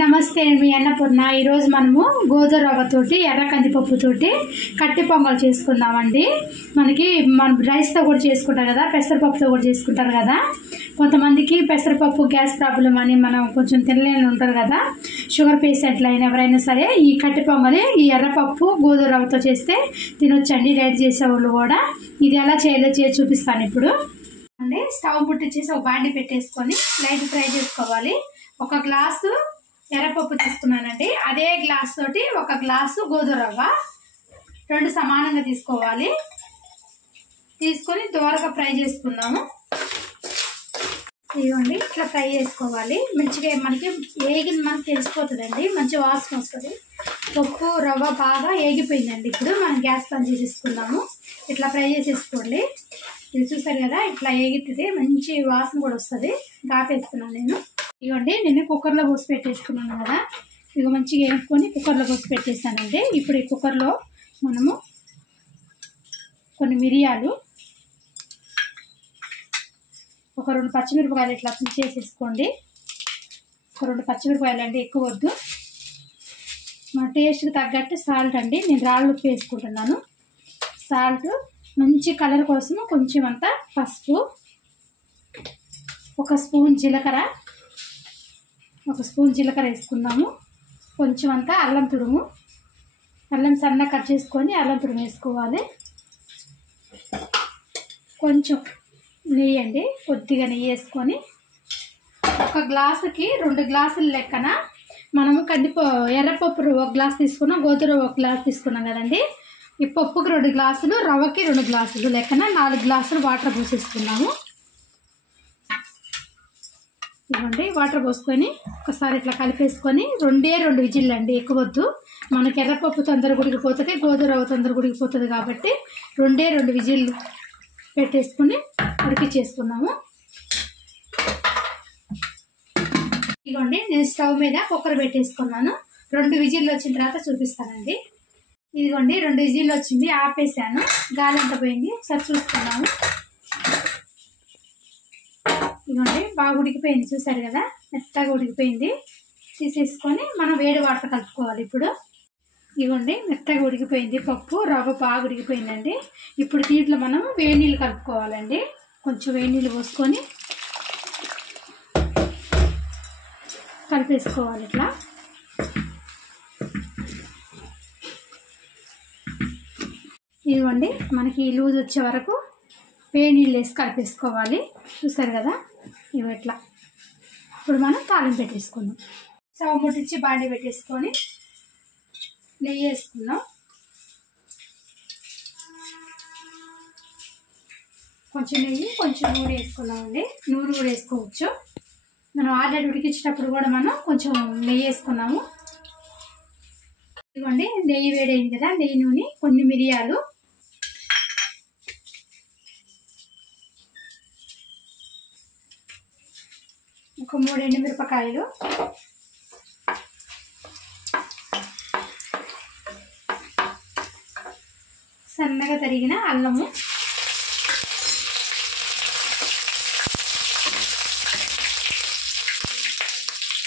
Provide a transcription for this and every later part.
నమస్తే మీ అన్నపూర్ణ. ఈరోజు మనము గోధుమ రవ్వతోటి ఎర్ర కందిపప్పుతోటి కట్టి పొంగల్ చేసుకుందామండి. మనం రైస్తో కూడా చేసుకుంటారు కదా, పెసరపప్పుతో కూడా చేసుకుంటారు కదా. కొంతమందికి పెసరపప్పు గ్యాస్ ప్రాబ్లం అని మనం కొంచెం తినలేని ఉంటారు కదా, షుగర్ పేషెంట్లు అయినా ఎవరైనా సరే ఈ కట్టి పొంగలి ఈ ఎర్రపప్పు గోధుమ రవ్వతో చేస్తే తినొచ్చండి. డైట్ చేసేవాళ్ళు కూడా. ఇది ఎలా చేయాలో చేసి చూపిస్తాను ఇప్పుడు అండి. స్టవ్ ముట్టించేసి ఒక బాండి పెట్టేసుకొని లైట్ ఫ్రై చేసుకోవాలి. ఒక గ్లాసు ఎర్రపప్పు తీసుకున్నానండి. అదే గ్లాస్ తోటి ఒక గ్లాసు గోధుమ రవ్వ, రెండు సమానంగా తీసుకోవాలి. తీసుకొని దోరగా ఫ్రై చేసుకుందాము. ఇదిగోండి ఇట్లా ఫ్రై చేసుకోవాలి. మంచిగా మనకి మనకు తెలిసిపోతుందండి, మంచి వాసన వస్తుంది. పప్పు రవ్వ బాగా ఏగిపోయిందండి. ఇప్పుడు మనం గ్యాస్ బంద్ చేసేసుకుందాము. ఇట్లా ఫ్రై చేసేసుకోండి. ఇది చూసారు కదా, ఇట్లా ఏగితే మంచి వాసన కూడా వస్తుంది. ఆపేస్తున్నాను నేను. ఇదిగోండి నేను కుక్కర్లో పోసి పెట్టేసుకున్నాను కదా, ఇక మంచిగా వేసుకొని కుక్కర్లో పోసి పెట్టేసానండి. ఇప్పుడు ఈ కుక్కర్లో మనము కొన్ని మిరియాలు, ఒక 2 పచ్చిమిరపకాయలు ఇట్లా చేసేసుకోండి. ఒక 2 పచ్చిమిరపకాయలు అండి, ఎక్కువ వద్దు. మా టేస్ట్కి తగ్గట్టు సాల్ట్ అండి, నేను రాళ్ళు ఉప్పు వేసుకుంటున్నాను. సాల్ట్, మంచి కలర్ కోసం కొంచెం అంతా పసుపు, ఒక స్పూన్ జీలకర్ర వేసుకున్నాము. కొంచెం అంతా అల్లం తురుము, అల్లం సన్నగా కట్ చేసుకొని అల్లం తురుము వేసుకోవాలి. కొంచెం నెయ్యి అండి, కొద్దిగా నెయ్యి వేసుకొని, ఒక గ్లాసుకి 2 గ్లాసుల లెక్కన మనము ఎర్రపప్పు 1 గ్లాస్ తీసుకున్నాం, గోధుమ 1 గ్లాస్ తీసుకున్నాం కదండి. ఈ పప్పుకి 2 గ్లాసులు, రవ్వకి 2 గ్లాసులు లెక్కన 4 గ్లాసులు వాటర్ పోసేసుకున్నాము. ఇవ్వండి వాటర్ పోసుకొని ఒకసారి ఇట్లా కలిపేసుకొని 2 విజిల్లు అండి, ఎక్కువ వద్దు. మనకి ఎర్రపప్పు తొందరగా ఉడికిపోతుంది, గోధుమ రవ్వ తొందరగా ఉడికిపోతుంది కాబట్టి 2 విజిల్లు పెట్టేసుకుని ఉడికిచ్చేసుకున్నాము. ఇదిగోండి నేను స్టవ్ మీద కుక్కర్ పెట్టేసుకున్నాను. 2 విజిల్లు వచ్చిన తర్వాత చూపిస్తానండి. ఇదిగోండి 2 విజిల్లు వచ్చింది, ఆపేసాను. గాలి అంతా పోయింది, ఒకసారి చూసుకున్నాము. ఇదిగోండి బాగా ఉడికిపోయింది, చూసారు కదా, మెత్తగా ఉడికిపోయింది. తీసేసుకొని మనం వేడి వాటర్ కలుపుకోవాలి. ఇప్పుడు ఇదిగోండి మెత్తగా ఉడికిపోయింది, పప్పు రవ్వ బాగా ఉడికిపోయిందండి. ఇప్పుడు దీంట్లో మనం వేడి నీళ్ళు కలుపుకోవాలండి. కొంచెం వేడి నీళ్ళు పోసుకొని కలిపేసుకోవాలి. ఇట్లా ఇదిగోండి మనకి లూజ్ వచ్చే వరకు వేడి నీళ్ళు వేసి కలిపేసుకోవాలి. చూసారు కదా, ఇవి ఇట్లా. ఇప్పుడు మనం తాలింపు పెట్టేసుకుందాం. స్టవ్ ముట్టించి బాండి పెట్టేసుకొని నెయ్యి వేసుకుందాం. కొంచెం నెయ్యి, కొంచెం నూనె వేసుకున్నామండి. నూనె కూడా వేసుకోవచ్చు. మనం ఆల్రెడీ ఉడికించేటప్పుడు కూడా మనం కొంచెం నెయ్యి వేసుకున్నాము. ఇదిగోండి నెయ్యి వేడైంది కదా, నెయ్యి నూనె, కొన్ని మిరియాలు, ఒక 3 ఎండుమిరపకాయలు, సన్నగా తరిగిన అల్లము,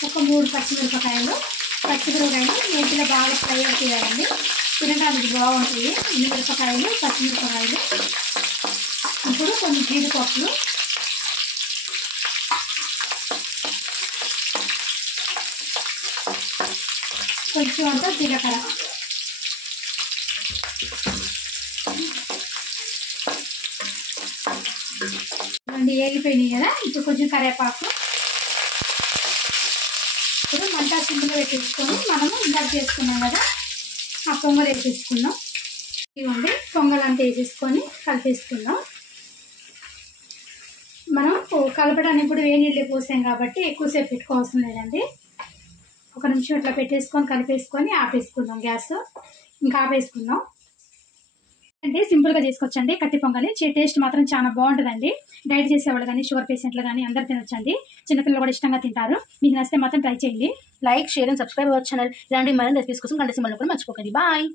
ఒక 3 పచ్చిమిరపకాయలు నేతిలో బాగా ఫ్రై అవుతాయండి, తినడానికి బాగుంటుంది. ఎండుమిరపకాయలు, పచ్చిమిరపకాయలు. ఇప్పుడు కొన్ని జీడిపప్పులు, కొంచెం అంతా జీలకర్ర, ఏగిపోయినాయి కదా. ఇప్పుడు కొంచెం కరివేపాకు. ఇప్పుడు మంట సిమ్లో పెట్టేసుకొని మనము ఇందాక చేసుకున్నాం కదా, ఆ పొంగల్ వేసేసుకుందాం. ఇవ్వండి పొంగల్ అంతా వేసేసుకొని కలిపేసుకుందాం. మనం కలపడానికి కూడా వేడి నీళ్ళు పోసాం కాబట్టి ఎక్కువసేపు పెట్టుకోవాల్సిన లేదండి. 1 నిమిషం ఇట్లా పెట్టేసుకొని కలిపేసుకొని ఆపేసుకుందాం. గ్యాస్ ఇంకా ఆపేసుకుందాం. అంటే సింపుల్గా చేసుకోవచ్చండి కట్టి పొంగలి. టేస్ట్ మాత్రం చాలా బాగుంటుందండి. డైట్ చేసేవాళ్ళు కానీ, షుగర్ పేషెంట్లు కానీ అందరు తినొచ్చండి. చిన్నపిల్లలు కూడా ఇష్టంగా తింటారు. మీకు నచ్చితే మాత్రం ట్రై చేయండి. Like, share and subscribe our channel. ఇలాంటి మరిన్ని రెసిపీస్ కోసం గంట సింబల్ని కూడా మర్చిపోకండి. బాయ్.